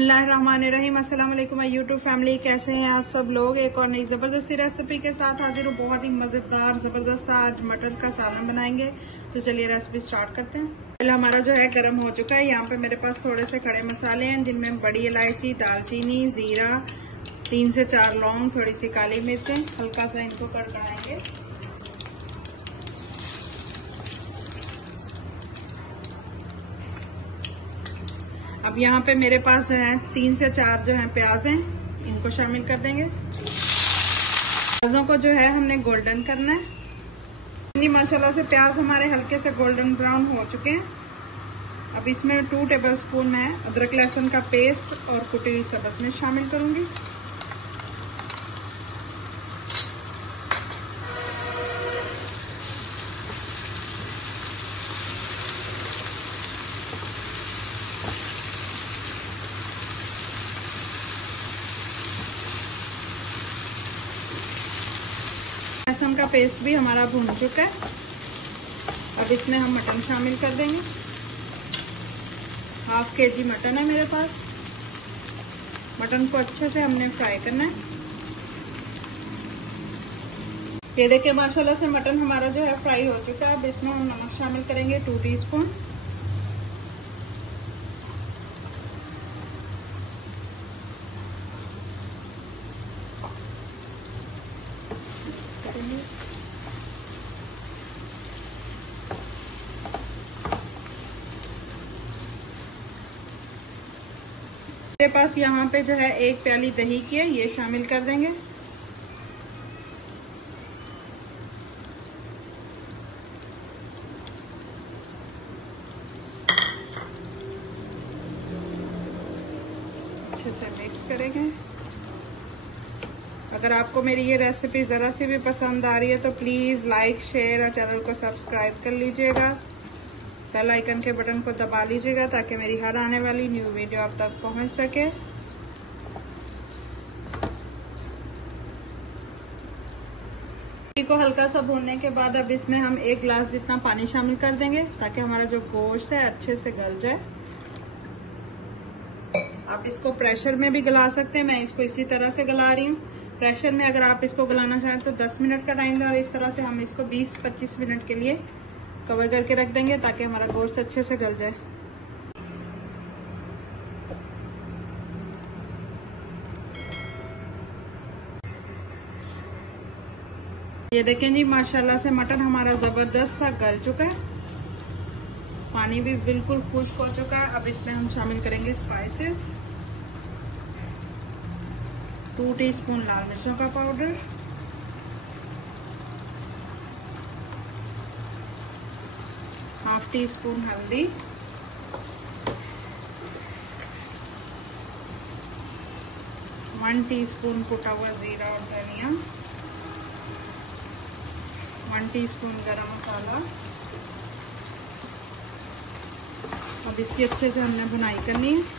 बिस्मिल्लाहिर्रहमानिर्रहीम। अस्सलाम वालेकुम यूट्यूब फैमिली, कैसे हैं आप सब लोग। एक और नई जबरदस्ती रेसिपी के साथ हाजिर हूँ। बहुत ही मजेदार जबरदस्त आज मटर का सालन बनाएंगे। तो चलिए रेसिपी स्टार्ट करते हैं। पहले हमारा जो है गर्म हो चुका है। यहाँ पे मेरे पास थोड़े से खड़े मसाले हैं जिनमें बड़ी इलायची, दालचीनी, जीरा, 3 से 4 लौंग, थोड़ी सी काली मिर्चें, हल्का सा इनको कड़काएंगे। अब यहाँ पे मेरे पास जो है 3 से 4 जो है प्याज हैं, इनको शामिल कर देंगे। प्याजों को जो है हमने गोल्डन करना है। माशाल्लाह से प्याज हमारे हल्के से गोल्डन ब्राउन हो चुके हैं। अब इसमें 2 टेबलस्पून है अदरक लहसुन का पेस्ट और कुटी हुई सब्ज मिर्च शामिल करूंगी। लहसुन का पेस्ट भी हमारा भून चुका है। अब इसमें हम मटन शामिल कर देंगे। 1/2 kg मटन है मेरे पास। मटन को अच्छे से हमने फ्राई करना है। ये देखिए माशाल्लाह से मटन हमारा जो है फ्राई हो चुका है। अब इसमें हम नमक शामिल करेंगे 2 टीस्पून। मेरे पास यहाँ पे जो है 1 प्याली दही की है, ये शामिल कर देंगे। अच्छे से मिक्स करेंगे। अगर आपको मेरी ये रेसिपी जरा सी भी पसंद आ रही है तो प्लीज लाइक, शेयर और चैनल को सब्सक्राइब कर लीजिएगा। बेल आइकन के बटन को दबा लीजिएगा ताकि मेरी हर आने वाली न्यू वीडियो आप तक पहुंच सके। को हल्का सा भूनने के बाद अब इसमें हम 1 गिलास जितना पानी शामिल कर देंगे ताकि हमारा जो गोश्त है अच्छे से गल जाए। आप इसको प्रेशर में भी गला सकते हैं, मैं इसको इसी तरह से गला रही हूँ। प्रेशर में अगर आप इसको गलाना चाहें तो 10 मिनट का टाइम दें और इस तरह से हम इसको 20-25 मिनट के लिए कवर करके रख देंगे ताकि हमारा गोश्त अच्छे से गल जाए। ये देखें जी माशाल्लाह से मटन हमारा जबरदस्त सा गल चुका है। पानी भी बिल्कुल खुश्क हो चुका है। अब इसमें हम शामिल करेंगे स्पाइसेस। 2 टीस्पून लाल मिर्चों का पाउडर, 1/2 टीस्पून हल्दी, 1 टीस्पून कुटा हुआ जीरा और धनिया, 1 टीस्पून गरम मसाला। अब इसकी अच्छे से हमने भुनाई करनी है।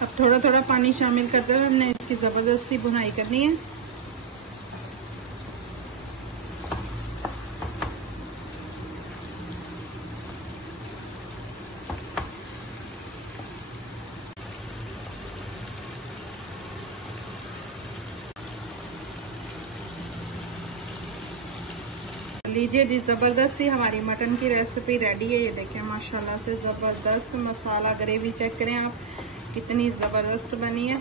अब थोड़ा थोड़ा पानी शामिल करते हुए हमने इसकी जबरदस्ती भुनाई करनी है। लीजिए जी जबरदस्ती हमारी मटन की रेसिपी रेडी है। ये देखिए माशाल्लाह से जबरदस्त मसाला ग्रेवी चेक करें आप कितनी जबरदस्त बनी है।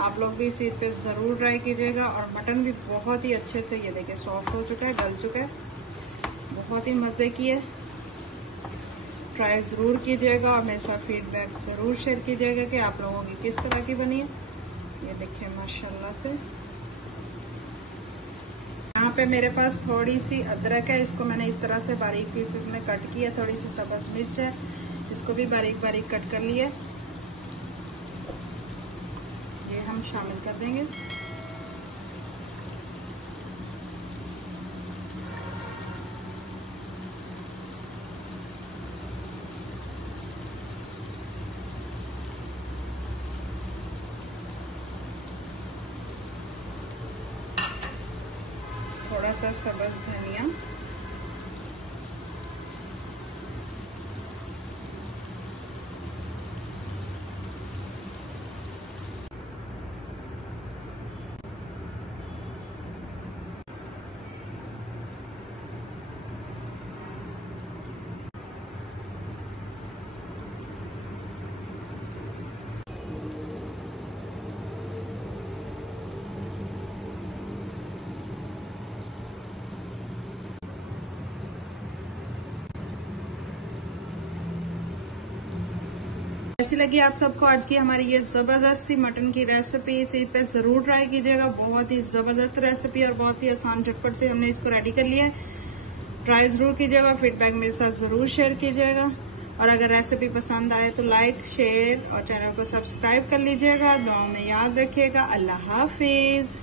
आप लोग भी इसी पे जरूर ट्राई कीजिएगा। और मटन भी बहुत ही अच्छे से ये देखिए सॉफ्ट हो चुका है, गल चुका है, बहुत ही मजे की है। ट्राई जरूर कीजिएगा और मेरे साथ फीडबैक जरूर शेयर कीजिएगा कि आप लोगों की किस तरह की बनी है। ये देखिए माशाल्लाह से। यहाँ पे मेरे पास थोड़ी सी अदरक है, इसको मैंने इस तरह से बारीक पीसेस में कट किया। थोड़ी सी सब्ज मिर्च है, इसको भी बारीक बारीक कट कर लिया। ये हम शामिल कर देंगे। थोड़ा सा सब्ज धनिया, कैसी लगी आप सबको आज की हमारी ये जबरदस्त सी मटन की रेसिपी? इसे पे जरूर ट्राई कीजिएगा। बहुत ही जबरदस्त रेसिपी और बहुत ही आसान झटपट से हमने इसको रेडी कर लिया है। ट्राई जरूर कीजिएगा, फीडबैक मेरे साथ जरूर शेयर कीजिएगा और अगर रेसिपी पसंद आए तो लाइक, शेयर और चैनल को सब्सक्राइब कर लीजिएगा। दुआओं में याद रखिएगा। अल्लाह हाफिज।